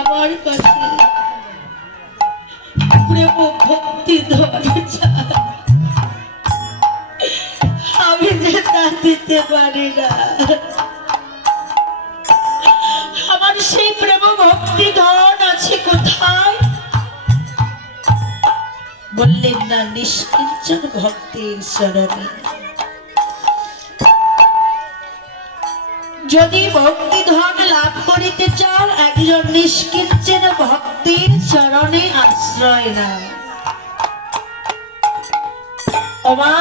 আমার কাছে প্রেম ভক্তি ধরে চায়, আমি যে তা দিতে পারি না। আমার সেই প্রেম ভক্তি ধন আছে কোথায়? বললেন না নিষ্কিঞ্চন ভক্তের চরণে। যদি ভক্তি ধন লাভ করিতে চাও, একজন নিষ্কিঞ্চন ভক্তের চরণে আশ্রয় নাও। ওমা,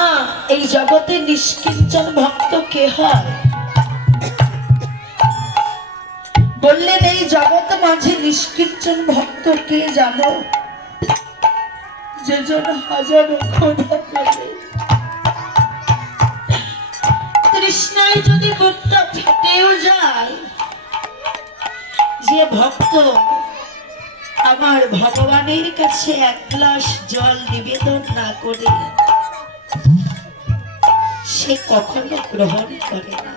এই জগতে নিষ্কিঞ্চন ভক্ত কে হয়? বললেন এই জগৎ মাঝে নিষ্কিঞ্চন ভক্ত কে জানো? যে জন হাজারো খোদা পেলে তৃষ্ণায় যদি বুকটা ফেটেও যায়, যে ভক্ত আমার ভগবানের কাছে এক গ্লাস জল নিবেদন না করে সে কখনো গ্রহণ করে না।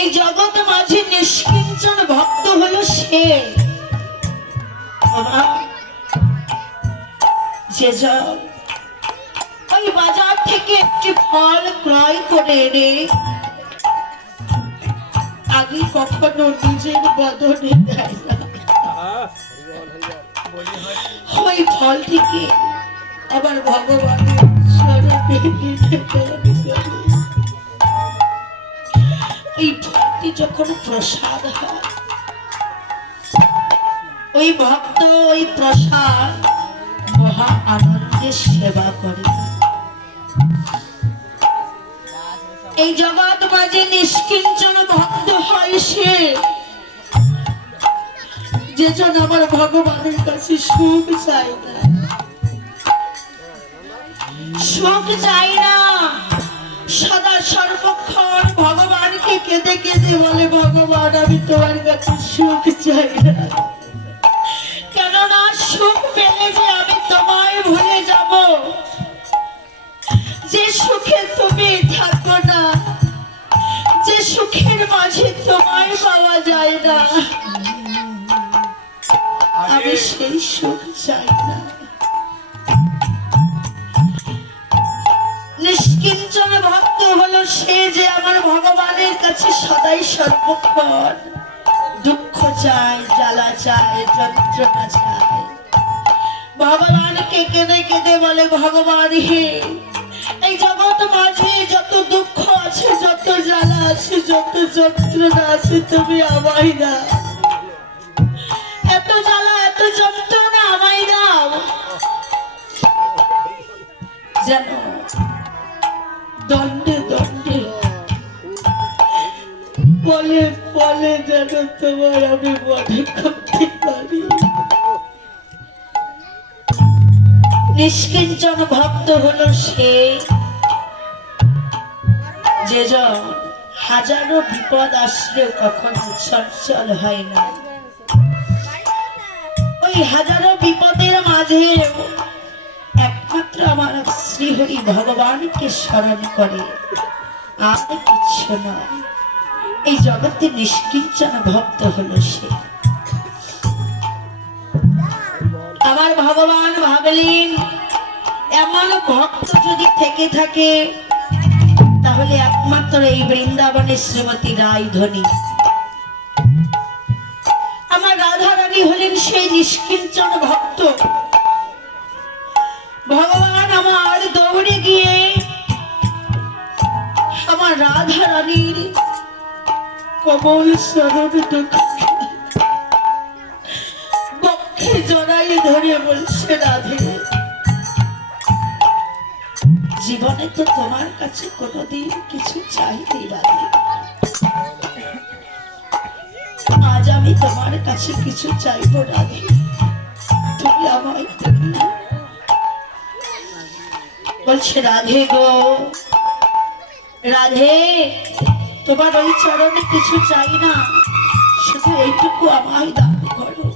এই জগৎ মাঝে নিষ্কিঞ্চন ভক্ত হলো সে যে জল ওই বাজার থেকে একটি ফল ক্রয় করে এনে আগে কখনো নিজের বদনে দেয় না, ওই ফলটিকে আবার ভগবানের স্বরূপে নিবেদন করে। ওই ভক্তি যখন প্রসাদ হয়, ওই ভক্ত ওই প্রসাদ মহা আনন্দে সেবা করে। এই জগৎ মাঝে নিষ্কিঞ্চন ভক্ত হয় সে যে জন আমার ভগবানের কাছে সুখ চাই না, সুখ চাই না, সদা সর্বক্ষণ ভগবানকে কেঁদে কেঁদে বলে ভগবান আমি তোমার কাছে সুখ চাই না, কেননা সুখ পেলে যে আমি তোমায় ভুলে যাব, যে সুখে তুমি থাকো না, যে সুখের মাঝে তোমায় পাওয়া যায় না, আমি সেই সুখ চাই না। নিষ্কিঞ্চন ভক্ত হলো সে যে আমার ভগবানের কাছে সদাই সর্বক্ষণ দুঃখ চায়, জ্বালা চায়, যন্ত্রণা চায়। ভগবানকে কেঁদে কেঁদে বলে ভগবান হে, এই জগৎ মাঝে যত দুঃখ আছে, যত জ্বালা আছে, যত যন্ত্রণা আছে, তুমি আমায় দাও, এত জ্বালা এত যন্ত্রণা আমায় দাও, যেন দণ্ডে দণ্ডে বলে বলে যেন তোমার আমি মনে করতে পারি। নিষ্কিঞ্চন ভক্ত হলো সে যে জন হাজারো বিপদ আসলেও কখনো চঞ্চল হয় না। ওই হাজারো বিপদের মাঝে একমাত্র আমার শ্রীহরি ভগবানকে স্মরণ করে, আর কিছু নয়। এই জগতে নিষ্কিঞ্চন ভক্ত হলো সে। আমার ভগবান ভাবলেন এমন ভক্ত যদি থেকে থাকে তাহলে একমাত্র এই বৃন্দাবনের শ্রীমতী রায় ধনী। আমার রাধা রানী হলেন সেই নিষ্কিঞ্চন ভক্ত। ভগবান আমার দৌড়ে গিয়ে আমার রাধা রানীর কমল স্বরূপ বক্ষে জড়াই ধরে বলছে, রাধে জীবনে তো তোমার কাছে কোনোদিন কিছু চাইনি রাধে, আজ আমি তোমার কাছে কিছু চাইবো রাধে, তুমি আমায় দেবে। বলছে রাধে গো, রাধে তোমার ওই চরণে কিছু চাই না, শুধু এইটুকু আমায় দান করো,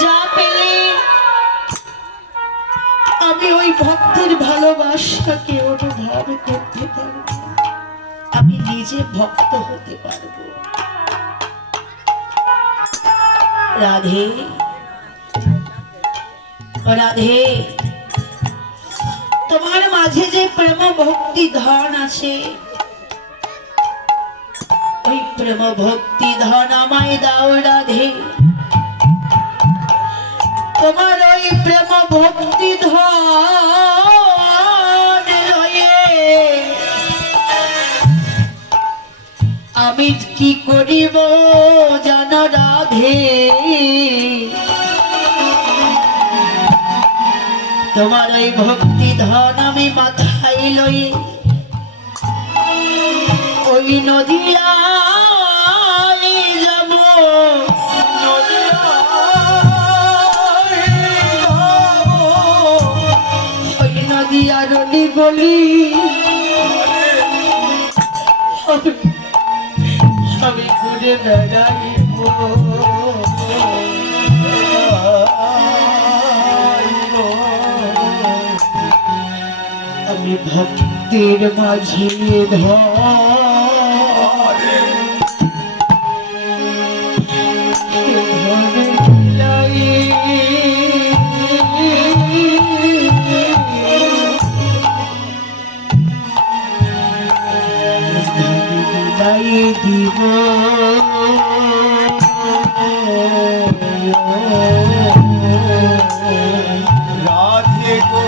যা পেলে আমি ওই ভক্তের ভালোবাসাকে অনুভব করতে পারবো, আমি নিজে ভক্ত হতে পারবো। রাধে রাধে, তোমার মাঝে যে প্রেম ভক্তি ধন আছে, ওই প্রেম ভক্তি ধন আমায় দাও রাধে। তোমার ওই প্রেম ভক্তি ধন লয়ে আমি কি করিব জানো রাধে। তোমার ওই ভক্তি ধন আমি মাথায় লই ওই নদিয়ায় যাব, ওই নদিয়ার গলি আমি ঘুরে বেড়াইব। আমি ভক্তির মাঝে দিব রাধে গো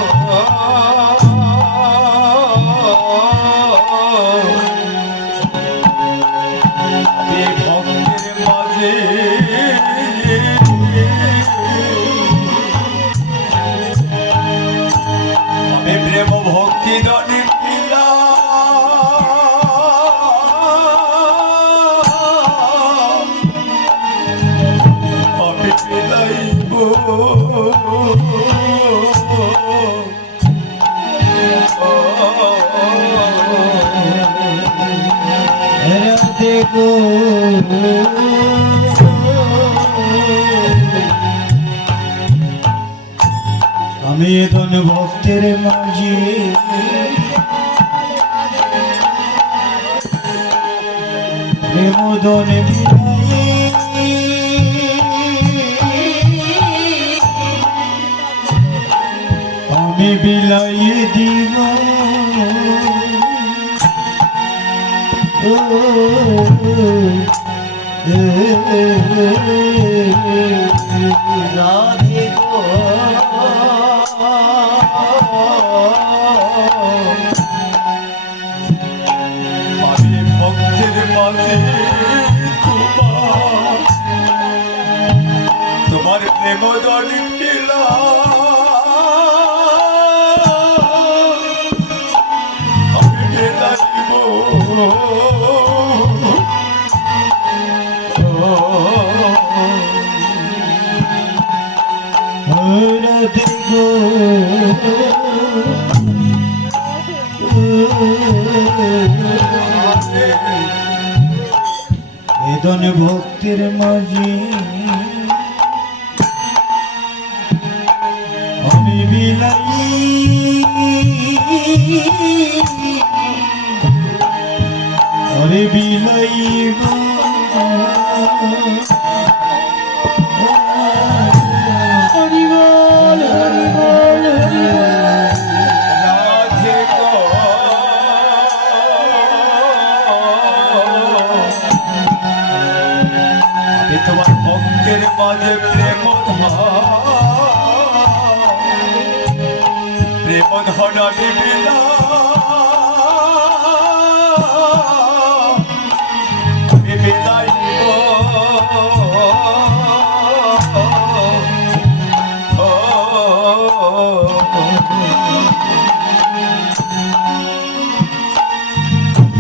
ভক্তের মাঝে আমি প্রেম ভক্তি ধনে আমি ধন ভক্তের মাঝে প্রেম ধন আমি বিলাই দিব রাধে গো আমি ভক্তের মাঝে তোমার প্রেম ধনে আমি বেলাইব ধন ভক্তের মাঝে আমি বিলাই আরে বিলাইব হরিবল হরিবল রাধে গো আমি তোমার ভক্তের মাঝে প্রেম ধন আমি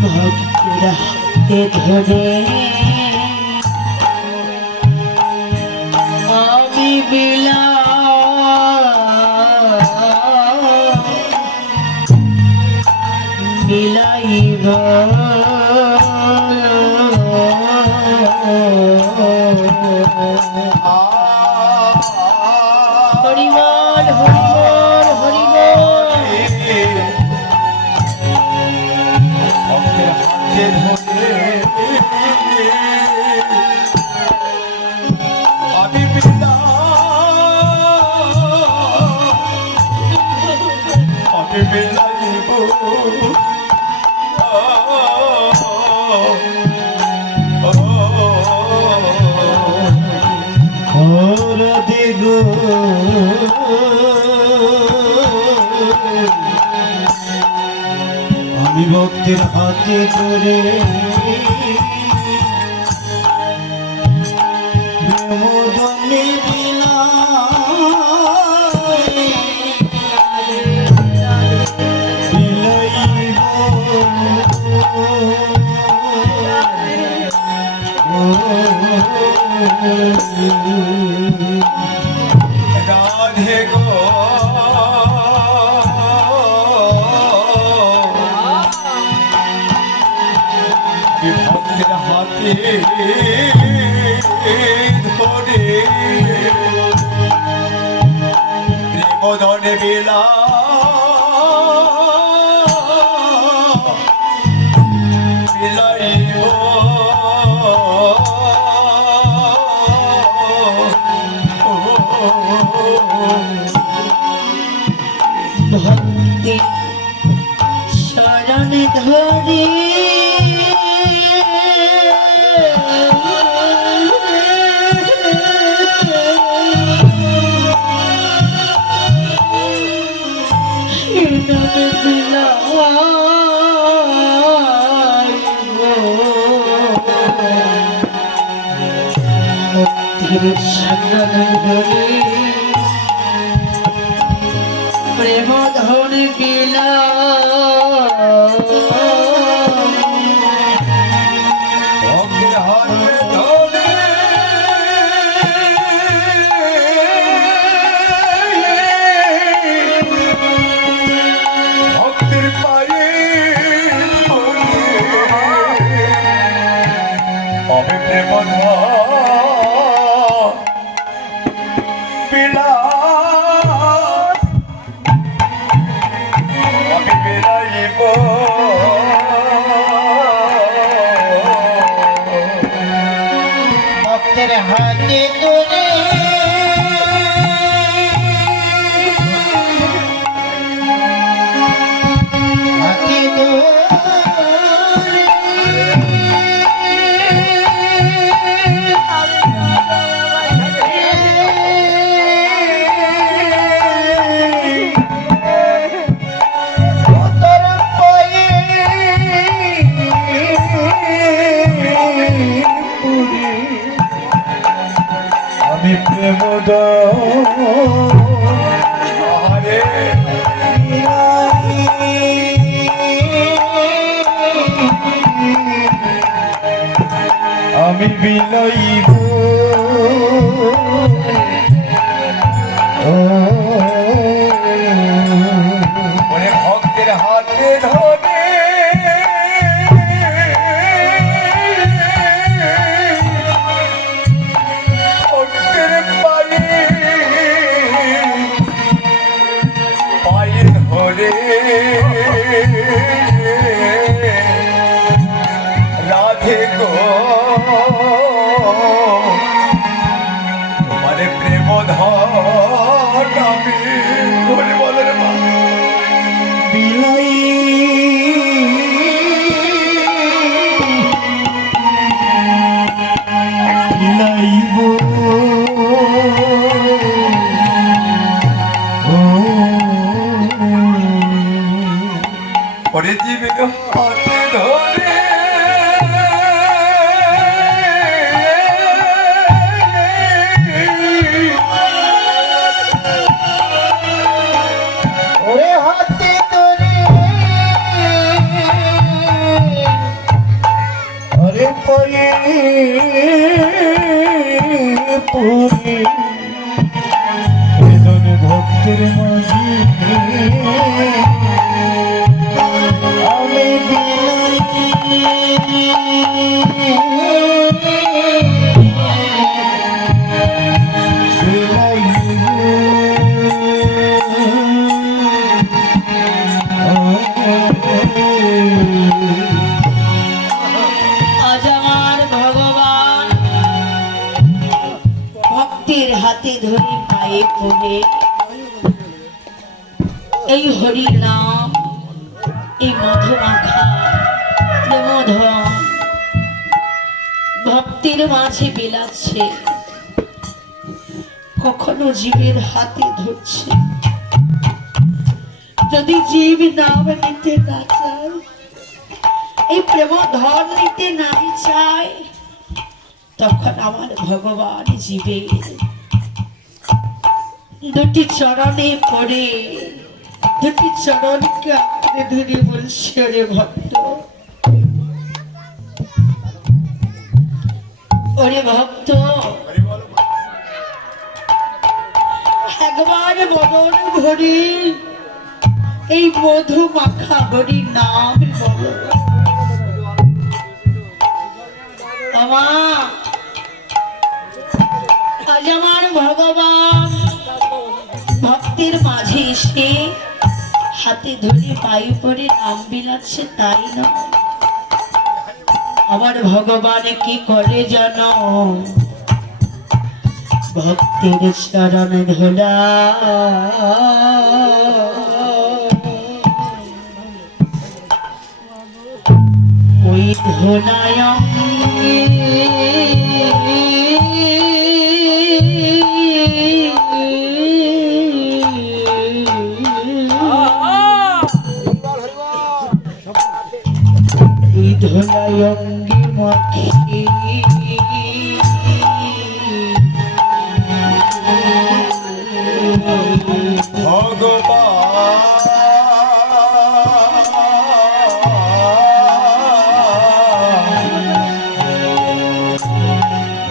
ভক্তির হাতে ধরে আমি বিলাইব হরিবল হরিবল হরিবল ভক্তের হাতে ধরে আমি ভক্তের হাতে ধরে প্রেমধনে বিলাইব রাধে গো ভক্তের হাতে ধরে প্রেমধনে বেলা বিলাইব ভক্তি শরণ ধরে প্রেম ধরে বিলা ভক্তের হাতে ধরে ভক্তের পায়ে আমি প্রেম বিলাস আমি বিলাইব ভক্তের হাতে ধরে হাতে ধরে উত্তর পায়ে আমি প্রেম আরে আমি বিলাইব ওরে ভক্তের হাতে ধরে ভক্তের পায়ে পায়ে ধরে রাধে গো তোমার প্রেম ধর আমি বলে বলে রে মা বিলাই বিলাইব ওরে জীবের হাতে ধরে ওরে হাতে ধরে আরে পায়ে পড়ে বেদন ভক্তের মাঝে আমি আজ আমার ভগবান ভক্তির হাতে ধরে পায়ে পড়ে এই হরি নাম এই মধুমাখা প্রেমধন ভক্তির মাঝে বিলাচ্ছে, কখনো জীবের হাতে ধরছে। যদি জীব নাম নিতে না চায় এই প্রেম ধন নিতে নাই চায়, তখন আমার ভগবান জীবের দুটি চরণে পড়ে দুটি চরণকে আঁকড়ে ধরে বলছে, রে ভক্ত, ওরে ভক্ত, একবার বদন ভরি এই মধু মাখা হরি নাম বলো। আজ আমার ভগবান ভক্তের মাঝে এসে হাতে ধরে পায়ে পড়ে নাম বিলাচ্ছে, তাই নয়, আমার ভগবান কি করে জানো? ভক্তের চরণ ধুলা ওই ধুলায় ওই ধুলায় অঙ্গে মাখি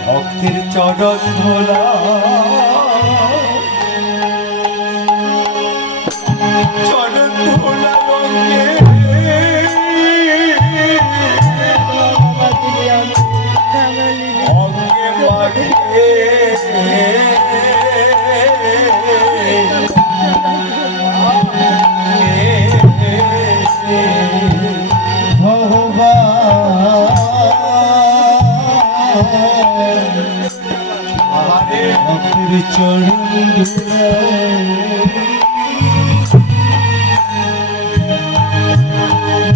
ভক্তের চরণ ধুলা চরণ ধুলা অঙ্গে অঙ্গে মাখে ভক্তের চরণ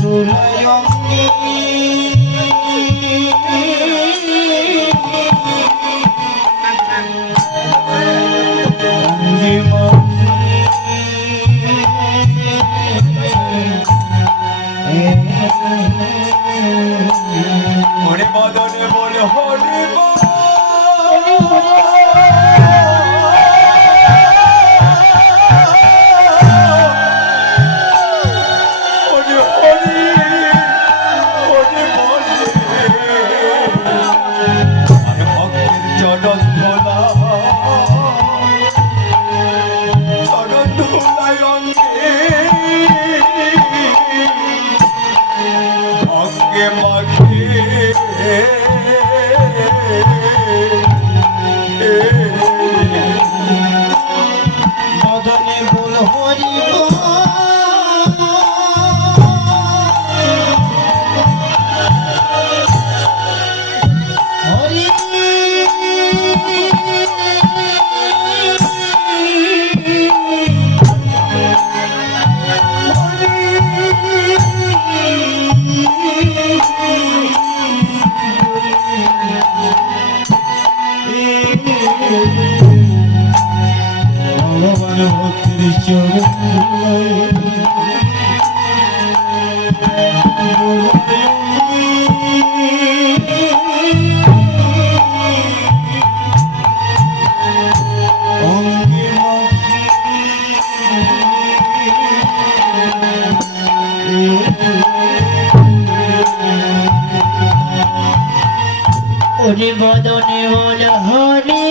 ধুলায় অঙ্গে হরে বদনে বলে হরে বদনে বল হরি হরি ভগবান ভক্তির চরণ ওরে বদনে বল হরি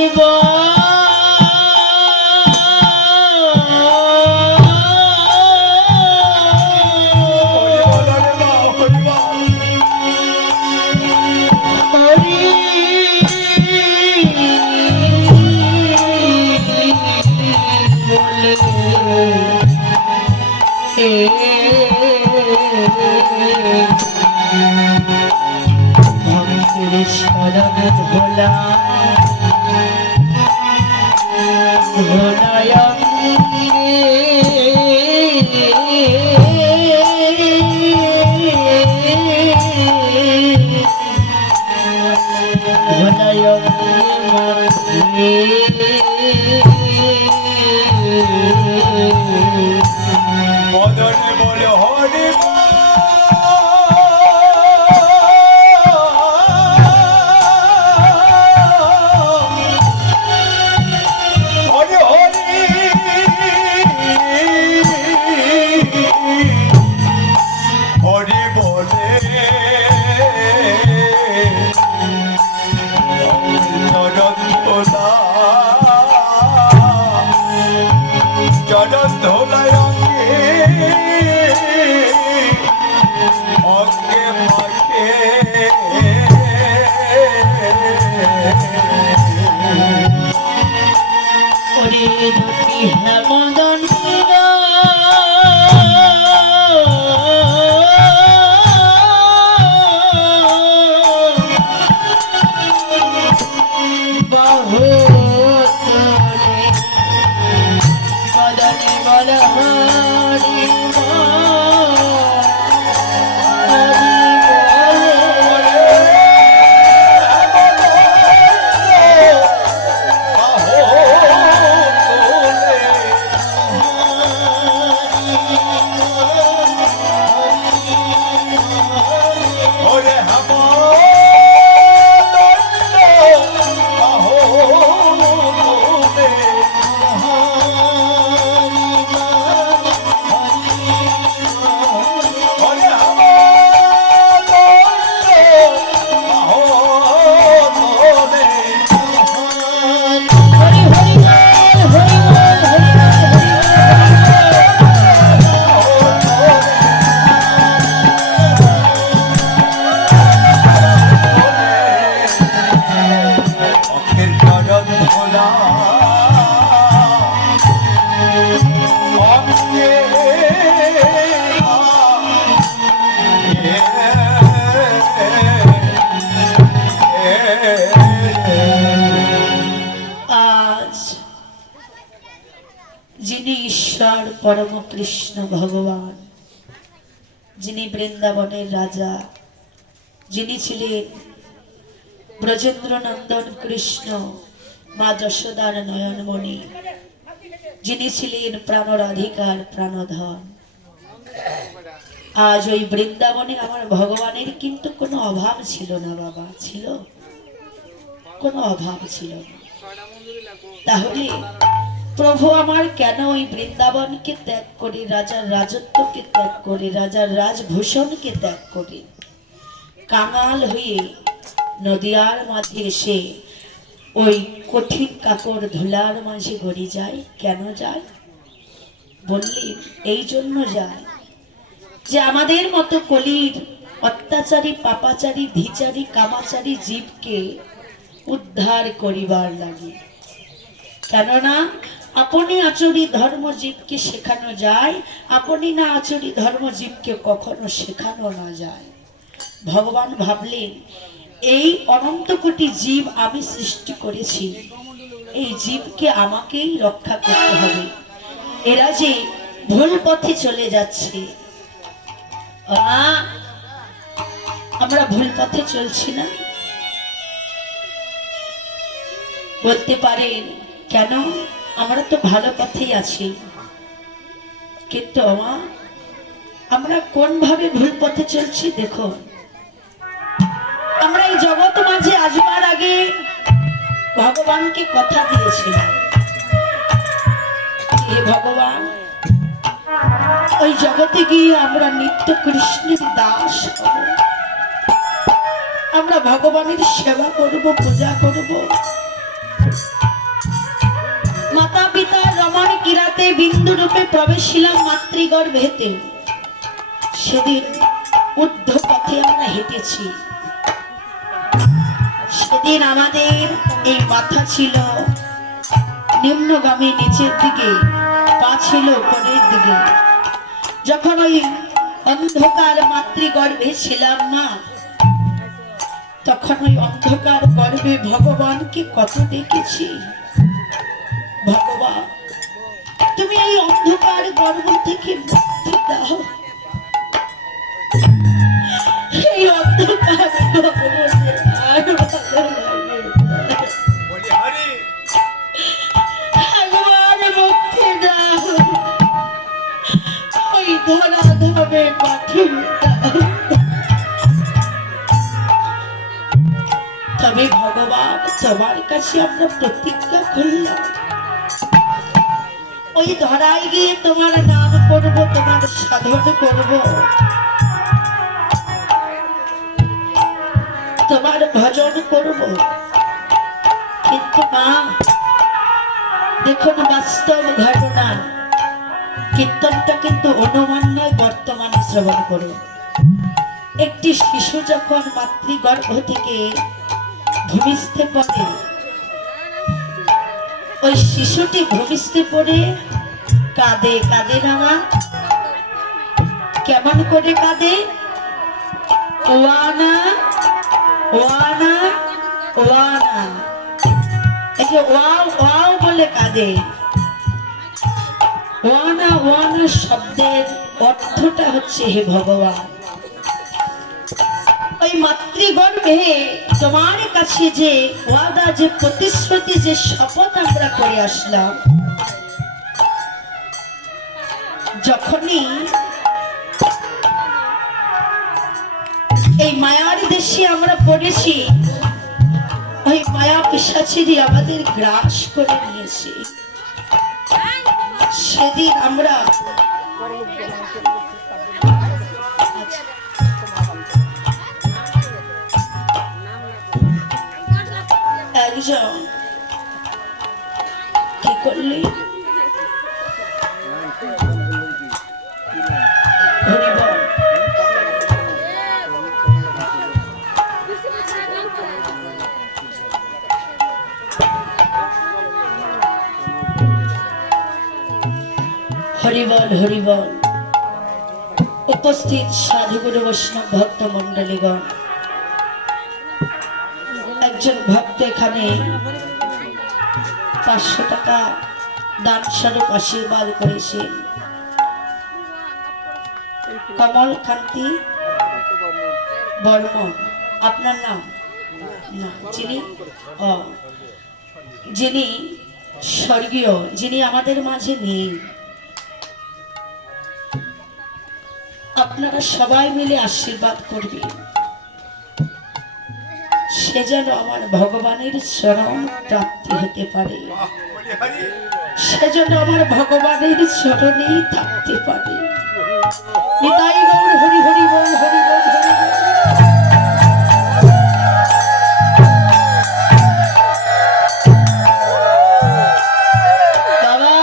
ভক্তের শরণ ধোলা ধোলায় বদনে বলে হরি ঈশ্বর পরম কৃষ্ণ ভগবান, যিনি বৃন্দাবনের রাজা, যিনি ছিলেন ব্রজেন্দ্র নন্দন কৃষ্ণ, মা যশোদার নয়নমণি, যিনি ছিলেন প্রাণরাধিকার প্রাণধন। আজ ওই বৃন্দাবনে আমার ভগবানের কিন্তু কোনো অভাব ছিল না বাবা, ছিল কোনো অভাব ছিল না। তাহলে প্রভু আমার কেন ওই বৃন্দাবনকে ত্যাগ করে, রাজার রাজত্বকে ত্যাগ করে, রাজার রাজভূষণকে ত্যাগ করে কাঙাল হয়ে নদিয়ার মাঝে এসে ওই কঠিন কাপড় ধুলার মাঝে গড়ি যায়? কেন যায় বললেন? এই জন্য যায় যে আমাদের মতো কলির অত্যাচারী, পাপাচারী, ধিচারী, কামাচারী জীবকে উদ্ধার করিবার লাগে। কেননা আপনি আচরি ধর্ম জীবকে শেখানো যায়, আপনি না আচরি ধর্ম জীবকে কখনো শেখানো না যায়। ভগবান ভাবলেন এই অনন্ত কোটি জীব আমি সৃষ্টি করেছি, এই জীবকে আমাকেই রক্ষা করতে হবে। এরা যে ভুল পথে চলে যাচ্ছে, আমরা ভুল পথে চলছি না? বলতে পারেন কেন, আমরা তো ভালো পথেই আছি। কিন্তু আমরা কোন ভাবে ভুল পথে চলছি দেখো। আমরা এই জগৎ মাঝে আসবার আগে ভগবানকে কথা দিয়েছিলাম, হে ভগবান ওই জগতে গিয়ে আমরা নিত্য কৃষ্ণের দাস হব, আমরা ভগবানের সেবা করব, পূজা করব। মাতা পিতা রমণ কিরাতে বিন্দু রূপে প্রবেশিলাম মাতৃগর্ভেতে। সেদিন ঊর্ধ্ব পথে আমরা হেঁটেছি, সেদিন আমাদের এই মাথা ছিল নিম্নগামী নিচের দিকে, পা ছিল উপরের দিকে। যখন ওই অন্ধকার মাতৃগর্ভে ছিলাম না, তখন ওই অন্ধকার গর্ভে ভগবানকে কত দেখেছি। ভগবান তুমি এই অন্ধকার গর্ভ থেকে মুক্তি দাও, এই অন্ধকার গর্ভে আর ভালো লাগে না। ভগবান মুক্তি দাও, ওই ধরা ধামে পাঠিয়ে দাও। তবে ভগবান তোমার কাছে আমরা প্রতিজ্ঞা করলাম, ওই ধরায় গিয়ে তোমার নাম করব, তোমার সাধন করব, তোমার ভজন করব। কিন্তু মা দেখুন বাস্তব ঘটনা, কীর্তনটা কিন্তু অনুমান নয়, বর্তমানে শ্রবণ করুন। একটি শিশু যখন মাতৃগর্ভ থেকে ভূমিষ্ঠে পড়ে, ওই শিশুটি ভূমিষ্ঠে পড়ে কাঁদে, কাঁদে না মা? কেমন করে কাঁদে? ওয়ানা ওয়ানা ওয়ানা, এই যে ওয়াও ওয়াও বলে কাঁদে। ওয়ানা ওয়ানা শব্দের অর্থটা হচ্ছে হে ভগবান, ওই মাতৃগর্ভে তোমার কাছে যে ওয়াদা, যে প্রতিশ্রুতি, যে শপথ আমরা করে আসলাম, যখনই এই মায়ার দেশে আমরা পড়েছি, ওই মায়া পিশাচিনী আমাদের গ্রাস করে নিয়েছে। সেদিন আমরা একজন কি করলি হরিবল হরিবল। উপস্থিত সাধুগুরু বৈষ্ণব ভক্ত মন্ডলীগণ, একজন ভক্ত এখানে 500 টাকা দান স্বরূপ আশীর্বাদ করেছেন। কমল কান্তি বর্মন আপনার নাম না, যিনি স্বর্গীয়, যিনি আমাদের মাঝে নেই। আপনারা সবাই মিলে আশীর্বাদ করবেন, সে যেন আমার ভগবানের চরণ প্রাপ্তি হতে পারে, সেজন্য আমার ভগবানের চরণেই থাকতে পারে। নিতাই গৌর হরি হরি বল, হরি বল, হরি বল। বাবা,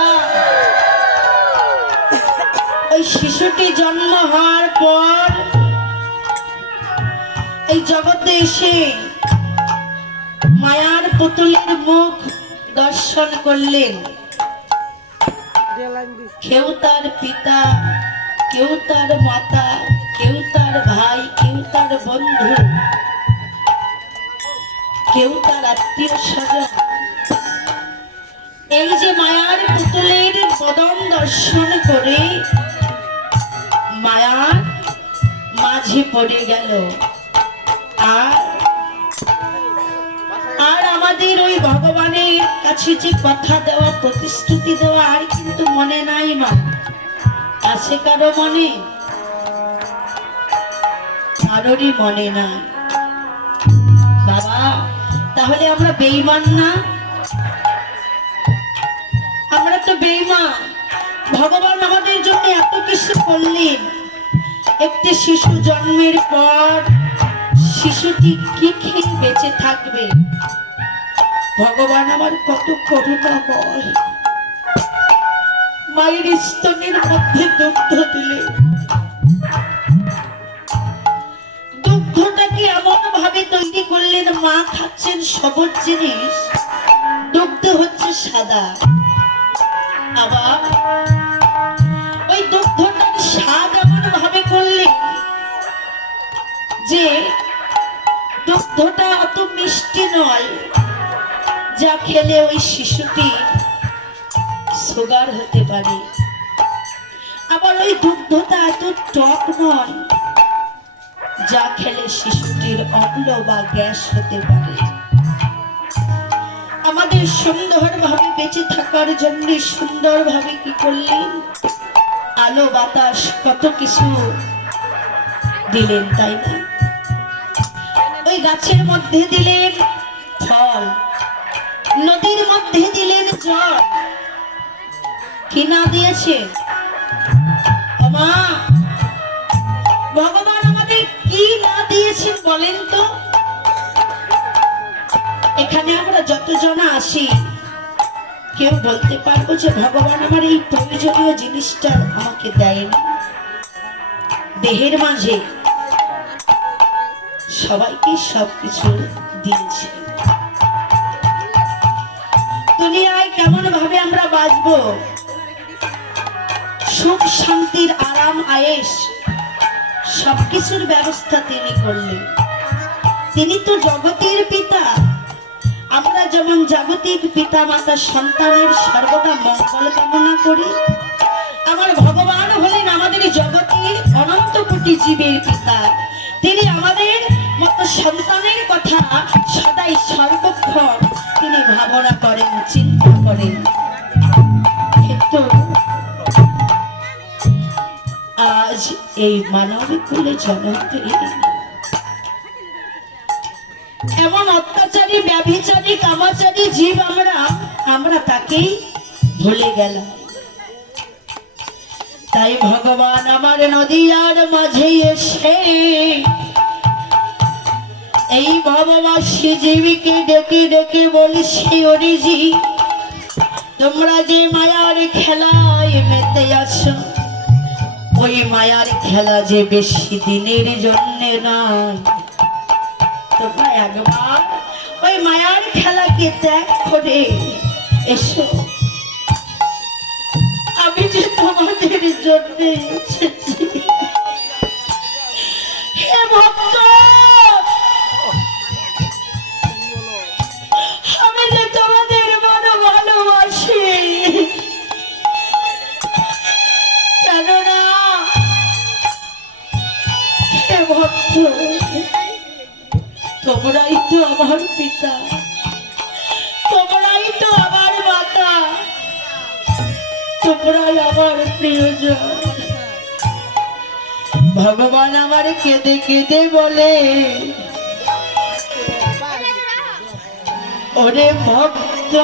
ওই শিশুটি জন্ম হওয়ার পর এই জগতে এসে মায়ার পুতুলের মুখ দর্শন করলেন। কেউ তার পিতা, কেউ তার মাতা, কেউ তার ভাই, কেউ তার বন্ধু, কেউ তার আত্মীয় স্বজন। এই যে মায়ার পুতুলের বদন দর্শন করে মায়ার মাঝে পড়ে গেল। আর আমাদের ওই ভগবানের কাছে যে কথা দেওয়া, প্রতিশ্রুতি দেওয়া আর কিন্তু মনে নাই। মা আছে কারো মনে? কারোরই মনে নাই। বাবা, তাহলে আমরা বেঈমান না? আমরা তো বেঈমান। ভগবান আমাদের জন্য এত কিছু করলেন, একটি শিশু জন্মের পর শিশুটি কি খেয়ে বেঁচে থাকবে? ভগবান আমার কত করুণাময়। মায়ের স্তনের মধ্যে দুগ্ধ দিলে, দুগ্ধটাকে এমন ভাবে তৈরি করলেন, মা খাচ্ছেন সবুজ জিনিস, দুগ্ধ হচ্ছে সাদা। আবার ওই দুগ্ধটার স্বাদ এমন ভাবে করলেন যে দুগ্ধটা অত মিষ্টি নয় যা খেলে ওই শিশুটি সুগার হতে পারে। আবার ওই দুগ্ধটা এত টক নয় যা খেলে শিশুটির অম্ল বা গ্যাস হতে পারে। আমাদের সুন্দরভাবে বেঁচে থাকার জন্য সুন্দরভাবে কি করলেন? আলো বাতাস কত কিছু দিলেন, তাই না? ওই গাছের মধ্যে দিলেন ফল, নদীর মধ্যে দিলেন জল। কি না দিয়েছে? মা, ভগবান আমাদের কি না দিয়েছেন বলেন তো? এখানে আমরা যতজন আসি কেউ বলতে পারবো যে ভগবান আমার এই প্রয়োজনীয় জিনিসটা আমাকে দেয়নি? দেহের মাঝে সবাইকে সবকিছু দিয়েছে। দুনিয়ায় কেমন ভাবে আমরা বাঁচবো, সুখ শান্তির আরাম আয়েশ সবকিছুর ব্যবস্থা তিনি করলেন। তিনি তো জগতের পিতা। আমরা যেমন জাগতিক পিতা মাতা সন্তানের সর্বদা মঙ্গল কামনা করি, আমার ভগবান হলেন আমাদের জগতের অনন্ত কোটি জীবের পিতা। তিনি আমাদের মতো সন্তানের কথা সদাই সর্বক্ষণ তিনি ভাবনা করেন, চিন্তা করেন। কিন্তু আজ এই মানব কুলে জন্ম এমন অত্যাচারী, ব্যভিচারী, কামাচারী জীব আমরা তাকেই ভুলে গেলাম। তাই ভগবান আমার নদীয়ার মাঝে এসে এই ভববাসী জীবীকে ডেকে ডেকে বলছি, অরিজি তোমরা যে মায়ার খেলায় মেতে আছো, ওই মায়ার খেলা যে বেশি দিনের জন্য নয়। তোমরা একবার ওই মায়ার খেলাকে ত্যাগ করে এসো। আমি যে তোমাদের জন্য এসেছি। হে ভক্ত, আমি যে তোমাদের মনে ভালোবাসি। আমার পিতা, তোমরাই তো আমার মাতা, তোমরাই আমার প্রিয়জন। ভগবান আমার কেঁদে কেঁদে বলে, ওরে ভক্ত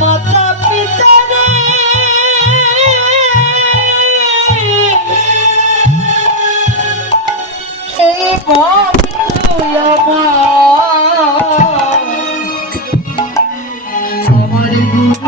মাতা পিতা রে, এই ভক্ত আমার গুরু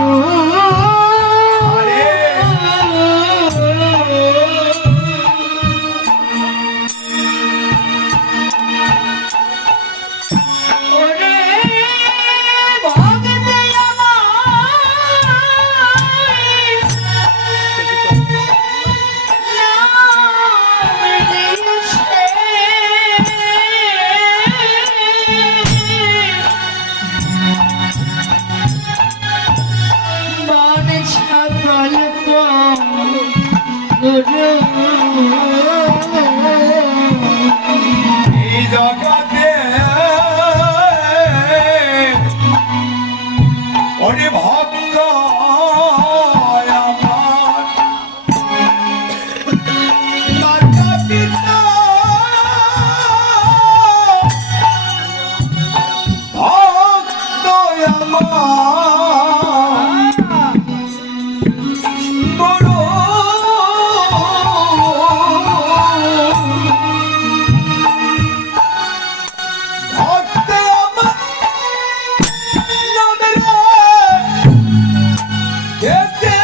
এই জগতে ওরে ভক্ত আমার মাতা পিতা ভক্ত আমার বড় ভক্ত আমার নামের গেছে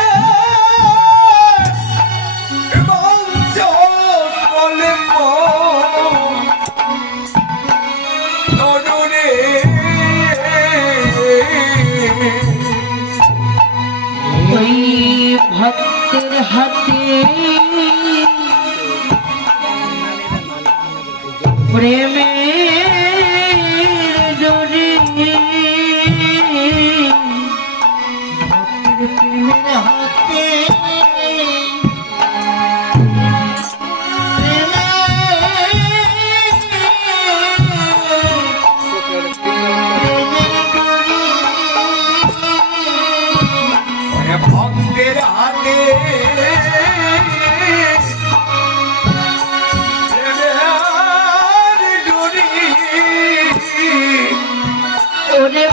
মঞ্চ বলে নরে ওই ভক্তের হাতে প্রেমের জড়ি, ভক্তের হাতে ভক্তের হাতে ওরে